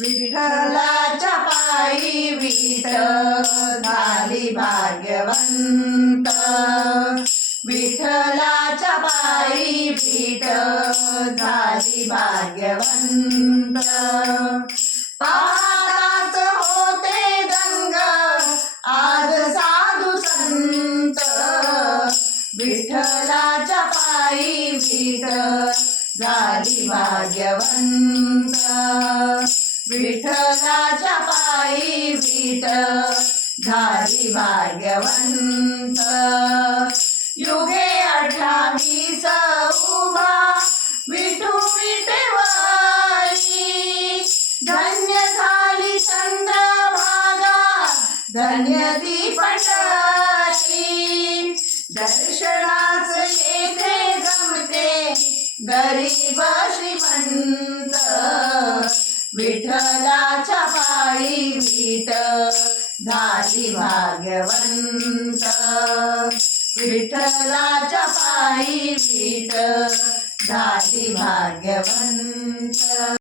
विठ्ठलाच्या पायी विठ झाली भाग्यवंत. विठ्ठलाच्या पायी विठ झाली भाग्यवंत. पाहताच होते दंग आज साधू संत. विठ्ठलाच्या पायी विठ झाली भाग्यवंत. विठ्ठलाच्या पायी विठ झाली भाग्यवंत. युगे 28 उभा विठू विठेवारी. धन्य झाली चंद्रभागा धन्य ती पंढरी. दर्शनास येथे जमते गरीब श्रीमंत. विठ्ठलाच्या पायी विठ झाली भाग्यवंत. विठ्ठलाच्या पायी विठ झाली भाग्यवंत.